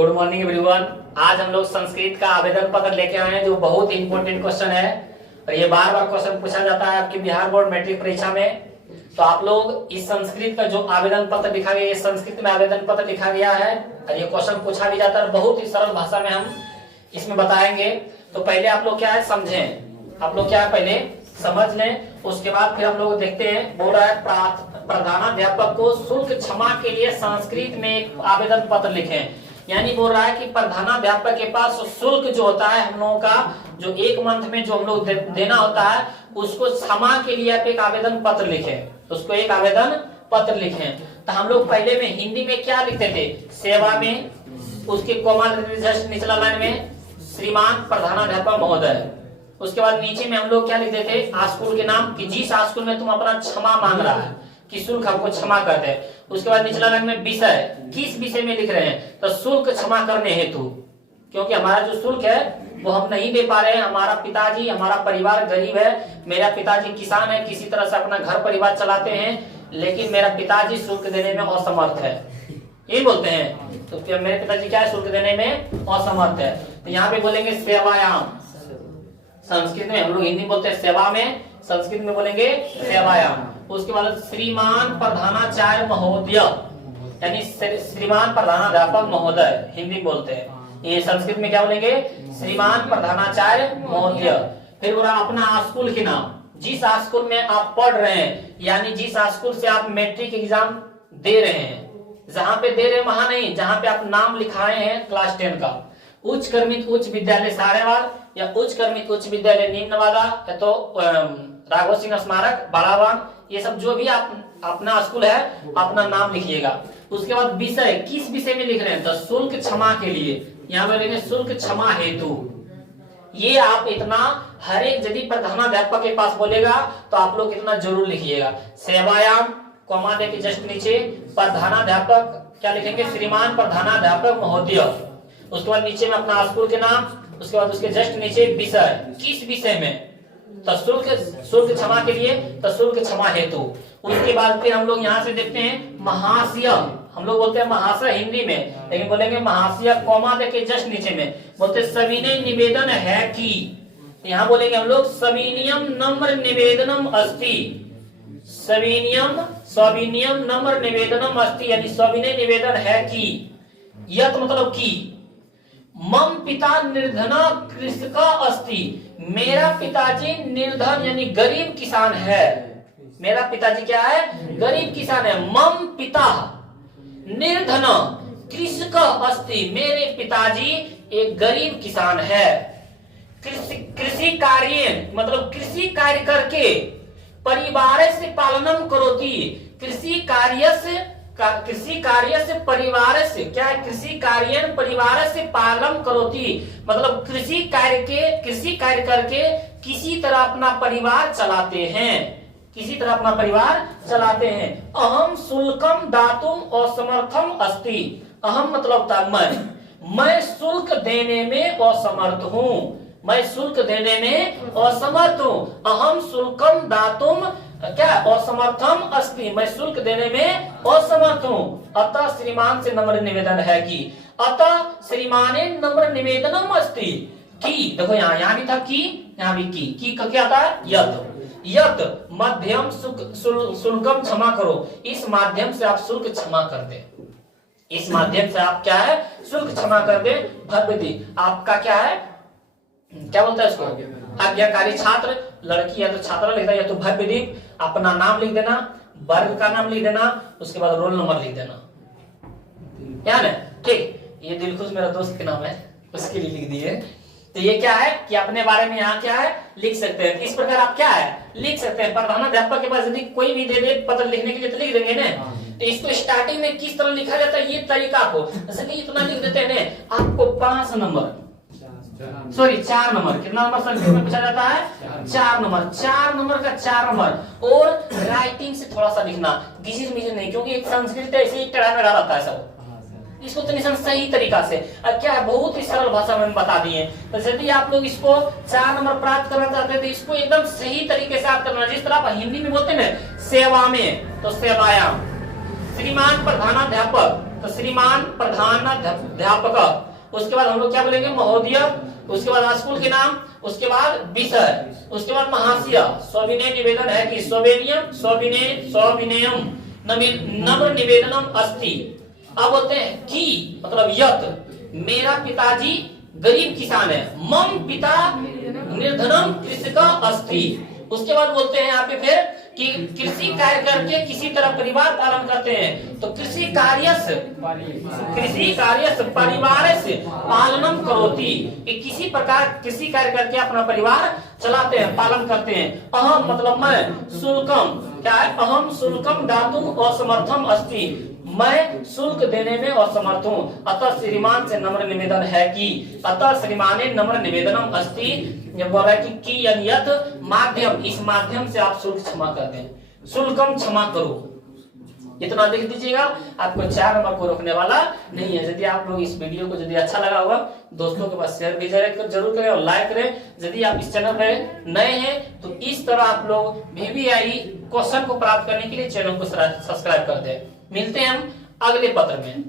Good morning everyone. आज हम लोग संस्कृत का आवेदन पत्र लेके आए हैं जो बहुत ही इंपॉर्टेंट क्वेश्चन है और ये बार बार क्वेश्चन पूछा जाता है आपकी बिहार बोर्ड मैट्रिक परीक्षा में। तो आप लोग इस संस्कृत का जो आवेदन पत्र लिखा गया है, संस्कृत में आवेदन पत्र लिखा गया है और ये क्वेश्चन पूछा भी जाता है, बहुत ही सरल भाषा में हम इसमें बताएंगे। तो पहले आप लोग क्या है समझें, आप लोग क्या है पहले समझ लें, उसके बाद फिर हम लोग देखते हैं। बोल रहा है प्रधानाध्यापक को शुल्क क्षमा के लिए संस्कृत में एक आवेदन पत्र लिखें। यानी बोल रहा है कि प्रधानाध्यापक के पास शुल्क जो होता है हम लोगों का जो एक मंथ में जो हम लोग देना होता है उसको क्षमा के लिए आप एक आवेदन पत्र लिखें, उसको एक आवेदन पत्र लिखें। तो हम लोग पहले में हिंदी में क्या लिखते थे, सेवा में, उसके कोमा जस्ट निचला लाइन में श्रीमान प्रधानाध्यापक महोदय, उसके बाद नीचे में हम लोग क्या लिखते थे स्कूल के नाम कि जिस स्कूल में तुम अपना क्षमा मांग रहा है कि शुल्क हमको क्षमा कर दे। उसके बाद निचला लाइन में विषय, किस विषय में लिख रहे हैं, तो शुल्क क्षमा करने हेतु, क्योंकि हमारा जो शुल्क है वो हम नहीं दे पा रहे हैं। हमारा पिताजी, हमारा परिवार गरीब है, मेरा पिताजी किसान है, किसी तरह से अपना घर परिवार चलाते हैं, लेकिन मेरा पिताजी शुल्क देने में असमर्थ है, ये बोलते हैं। तो मेरे पिताजी क्या है, शुल्क देने में असमर्थ है। तो यहाँ पे बोलेंगे सेवायाम, संस्कृत में हम लोग हिंदी बोलते हैं सेवा में, संस्कृत में बोलेंगे सेवायाम। उसके बाद श्रीमान प्रधानाचार्य महोदय, यानी श्रीमान प्रधानाध्यापक महोदय हिंदी बोलते हैं, ये संस्कृत में क्या बोलेंगे, श्रीमान प्रधानाचार्य महोदय। फिर बोला अपना स्कूल के नाम, जिस स्कूल में आप पढ़ रहे हैं, यानी जिस स्कूल से आप मैट्रिक एग्जाम दे रहे हैं, जहां पे दे रहे हैं वहां नहीं, जहां पे आप नाम लिखाए हैं क्लास 10 का, उच्च कर्मित उच्च विद्यालय सारेवाल या उच्च कर्मित उच्च विद्यालय निम्नवादा या तो राघव सिंह स्मारक बड़ावान, ये सब जो भी आप अपना स्कूल है अपना नाम लिखिएगा। उसके बाद विषय, किस विषय में लिख रहे हैं, तो शुल्क क्षमा के लिए, यहाँ पे लिखेंगे शुल्क क्षमा हेतु। ये आप इतना हर एक यदि प्रधानाध्यापक के पास बोलेगा तो आप लोग इतना जरूर लिखिएगा। सेवायाम कॉमा दे के जस्ट नीचे प्रधानाध्यापक क्या लिखेंगे, श्रीमान प्रधानाध्यापक महोदय। उसके बाद नीचे में अपना स्कूल के नाम, उसके बाद उसके जस्ट नीचे विषय, किस विषय में, तो शुल्क क्षमा के लिए, तो शुल्क क्षमा हेतु। उसके बाद फिर हम लोग यहाँ से देखते हैं महाशय, हम लोग बोलते हैं महाशय हिंदी में, लेकिन बोलेंगे महाशय कॉमा देके जस्ट नीचे में बोलते सविनय निवेदन है कि, यहाँ बोलेंगे हम लोग सविनियम नम्र निवेदनम अस्ति, सविनियम नम्र निवेदनम अस्ति, यानी सविनय निवेदन है कि, यत मतलब की, मम पिता निर्धना कृषका अस्ति, मेरा पिताजी निर्धन यानी गरीब किसान है, मेरा पिताजी क्या है, गरीब किसान है। मम पिता निर्धन कृषक अस्ति, मेरे पिताजी एक गरीब किसान है। कृषि कार्य मतलब कृषि कार्य करके परिवार से पालनम करोति, कृषि कार्य से परिवार से क्या है, कृषि कार्य परिवार से पालन करोति, मतलब कृषि कार्य करके किसी तरह अपना परिवार चलाते हैं, किसी तरह अपना परिवार चलाते हैं। अहम शुल्कम दातुम असमर्थम अस्ति, अहम मतलब था मैं शुल्क देने में असमर्थ हूँ, मैं शुल्क देने में असमर्थ हूँ। अहम शुल्कम दातुम क्या असमर्थम अस्ति, मैं शुल्क देने में असमर्थ हूँ। अतः श्रीमान से नम्र निवेदन है कि, अतः श्रीमाने नम्र निवेदनम अस्ति की, देखो यहाँ भी था की, यहाँ भी की का क्या था, यत मध्यम शुल्कम क्षमा करो, इस माध्यम से आप शुल्क क्षमा कर दे, इस माध्यम से आप क्या है शुल्क क्षमा कर दे। भव्यदी आपका क्या है, क्या बोलता है इसको, आज्ञाकारी छात्र, लड़की या तो छात्रा लिखता है या तो भव्यदीप, अपना नाम लिख देना, वर्ग का नाम लिख देना, उसके बाद रोल नंबर लिख देना, क्या ना, ठीक। ये दिलखुश मेरा दोस्त के नाम है, उसके लिए लिख दिए। तो ये क्या है कि अपने बारे में यहाँ क्या है लिख सकते हैं, इस प्रकार आप क्या है लिख सकते हैं। प्रधानाध्यापक के पास यदि कोई भी दे दे पत्र लिखने के लिए तो लिख देंगे ना। तो इसको स्टार्टिंग में किस तरह लिखा जाता है, ये तरीका को जैसे कि इतना लिख देते हैं ना, आपको 5 नंबर सॉरी 4 नंबर, कितना नंबर संस्कृत में पूछा जाता है, 4 नंबर, 4 नंबर का 4 नंबर। और राइटिंग से थोड़ा सा लिखना, घिसिर मिसिर नहीं, क्योंकि एक संस्कृत ऐसे ही टेढ़ा मेढ़ा रहता है सब, इसको तो निशान सही तरीका से क्या है बहुत ही सरल भाषा में बता दिए। तो यदि आप लोग इसको 4 नंबर प्राप्त करना चाहते हैं तो इसको एकदम सही तरीके से आप करना, जिस तरह आप हिंदी में बोलते हैं ना सेवा में, तो सेवायाम, श्रीमान प्रधानाध्यापक तो श्रीमान प्रधानाध्यापक, उसके बाद हम लोग क्या बोलेंगे महोदय, उसके बाद स्कूल के नाम, उसके बाद विषय, उसके बाद महाशय। सविनय निवेदन है कि सविनयम नम्र निवेदनम अस्ति। अब बोलते हैं कि मतलब यत, मेरा पिताजी गरीब किसान है, मम पिता निर्धनम कृषक अस्ति। उसके बाद बोलते हैं यहाँ पे फिर कि कृषि कार्य करके किसी तरह परिवार पालन करते हैं, तो कृषि कार्य से परिवार से पालनम करोति, कि किसी प्रकार कृषि कार्य करके अपना परिवार चलाते हैं, पालन करते हैं। अहम मतलब मैं, शुल्कम क्या है, अहम शुल्कम दातुम असमर्थम अस्ति, मैं शुल्क देने में असमर्थ हूँ। अतः श्रीमान से नम्र निवेदन है कि, अतः श्रीमाने नम्र निवेदनम अस्ति, ये बोल रहा है कि यत माध्यम, इस माध्यम से आप शुल्क क्षमा कर दें, शुल्कम क्षमा करो। इतना लिख दीजिएगा, आपको 4 नंबर को रोकने वाला नहीं है। यदि आप लोग इस वीडियो को यदि अच्छा लगा होगा दोस्तों के पास शेयर भी जरूर करें और लाइक करें। यदि आप इस चैनल पर नए हैं तो इस तरह आप लोग VVIE क्वेश्चन को प्राप्त करने के लिए चैनल को सब्सक्राइब कर दें। मिलते हैं हम अगले पत्र में।